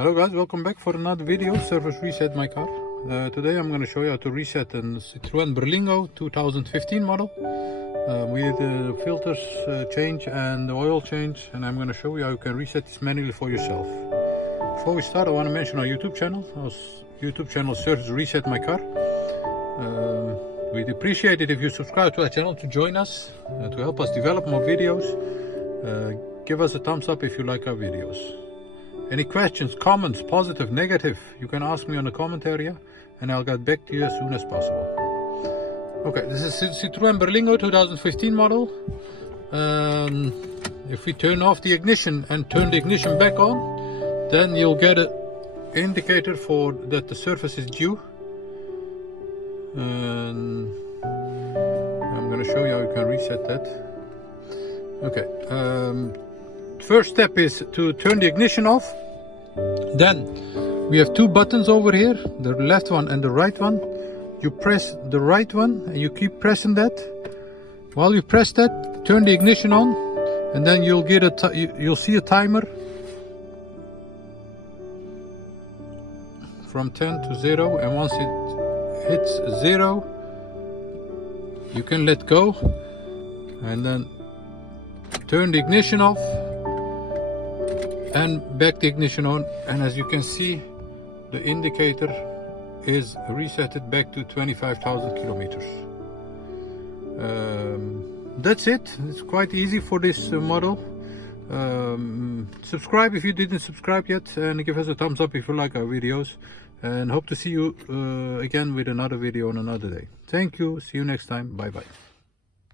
Hello guys, welcome back for another video, service reset my car. Today I'm going to show you how to reset a Citroen Berlingo 2015 model. We did the filters change and the oil change, and I'm going to show you how you can reset this manually for yourself. Before we start, I want to mention our YouTube channel. Our YouTube channel is Service Reset My Car. We'd appreciate it if you subscribe to our channel to join us, to help us develop more videos. Give us a thumbs up if you like our videos. Any questions, comments, positive, negative, you can ask me on the comment area and I'll get back to you as soon as possible. Okay, this is Citroen Berlingo 2015 model. If we turn off the ignition and turn the ignition back on, then you'll get an indicator for that the service is due. And I'm going to show you how you can reset that. Okay. First step is to turn the ignition off. Then we have two buttons over here, the left one and the right one. You press the right one and you keep pressing that. While you press that, turn the ignition on, and then you'll get you'll see a timer from 10 to 0, and once it hits 0, you can let go and then turn the ignition off and back the ignition on, and as you can see, the indicator is resetted back to 25,000 kilometers. That's it. It's quite easy for this model. Subscribe if you didn't subscribe yet, and give us a thumbs up if you like our videos, and hope to see you again with another video on another day. Thank you. See you next time. Bye bye.